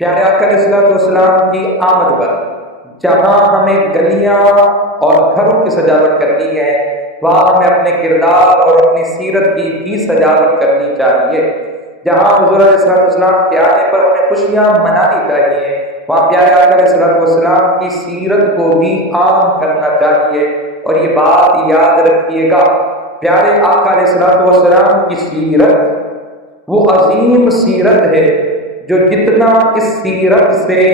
پیارے آقا علیہ السلام کی آمد پر جہاں ہمیں گلیاں اور گھروں کی سجاوٹ کرنی ہے، وہاں ہمیں اپنے کردار اور اپنی سیرت کی بھی سجاوٹ کرنی چاہیے۔ جہاں حضور علیہ السلام کے آنے پر ہمیں خوشیاں منانی چاہیے، وہاں پیارے آقا علیہ السلام کی سیرت کو بھی عام کرنا چاہیے۔ اور یہ بات یاد رکھیے گا، پیارے آقا علیہ السلام کی سیرت وہ عظیم سیرت ہے جو جتنا اس سیرت سے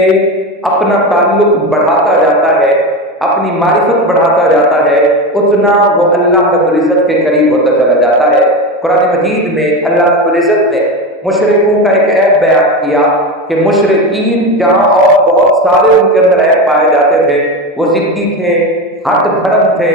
اپنا تعلق بڑھاتا جاتا ہے، اپنی معرفت بڑھاتا جاتا ہے، اتنا وہ اللہ رب العزت کے قریب ہوتا چلا جاتا ہے۔ قرآن مجید میں اللہ رب العزت نے مشرکوں کا ایک عیب بیان کیا کہ مشرکین جہاں اور بہت سارے ان کے اندر عیب پائے جاتے تھے، وہ ضدی تھے، ہٹ دھرم تھے،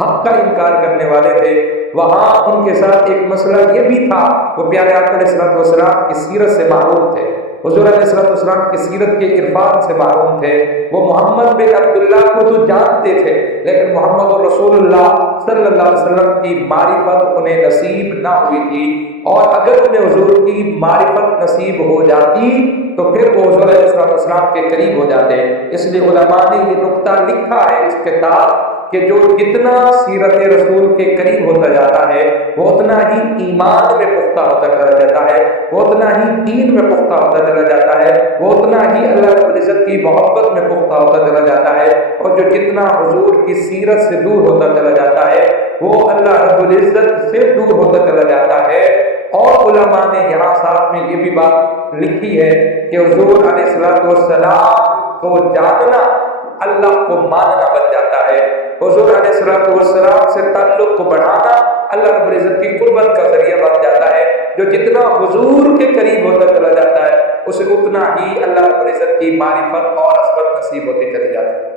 حق کا انکار کرنے والے تھے، وہاں ان کے ساتھ ایک مسئلہ یہ بھی تھا، وہ پیارے آقا علیہ السلام کی سیرت سے محروم تھے، حضور علیہ السلام کی سیرت کے عرفان سے محروم تھے۔ وہ محمد بن عبداللہ کو تو جانتے تھے، لیکن محمد رسول اللہ صلی اللہ علیہ وسلم کی معرفت انہیں نصیب نہ ہوئی تھی، اور اگر انہیں حضور کی معرفت نصیب ہو جاتی تو پھر وہ حضور علیہ السلام کے قریب ہو جاتے۔ اس لیے علماء نے یہ نقطہ لکھا ہے اس کتاب کہ جو جتنا سیرت رسول کے قریب ہوتا جاتا ہے، وہ اتنا ہی ایمان میں پختہ ہوتا چلا جاتا ہے، وہ اتنا ہی دین میں پختہ ہوتا چلا جاتا ہے، وہ اتنا ہی اللہ رب العزت کی محبت میں پختہ ہوتا چلا جاتا ہے، اور جو جتنا حضور کی سیرت سے دور ہوتا چلا جاتا ہے، وہ اللہ رب العزت سے دور ہوتا چلا جاتا ہے۔ اور علماء نے یہاں ساتھ میں یہ بھی بات لکھی ہے کہ حضور علیہ السلام کو جاننا اللہ کو ماننا بن جاتا ہے، حضور علیہ السلام سے تعلق کو بڑھانا اللہ رب العزت کی قربت کا ذریعہ بن جاتا ہے۔ جو جتنا حضور کے قریب ہوتا چلا جاتا ہے، اسے اتنا ہی اللہ رب العزت کی معرفت اور عظمت نصیب ہوتی چلی جاتی ہے۔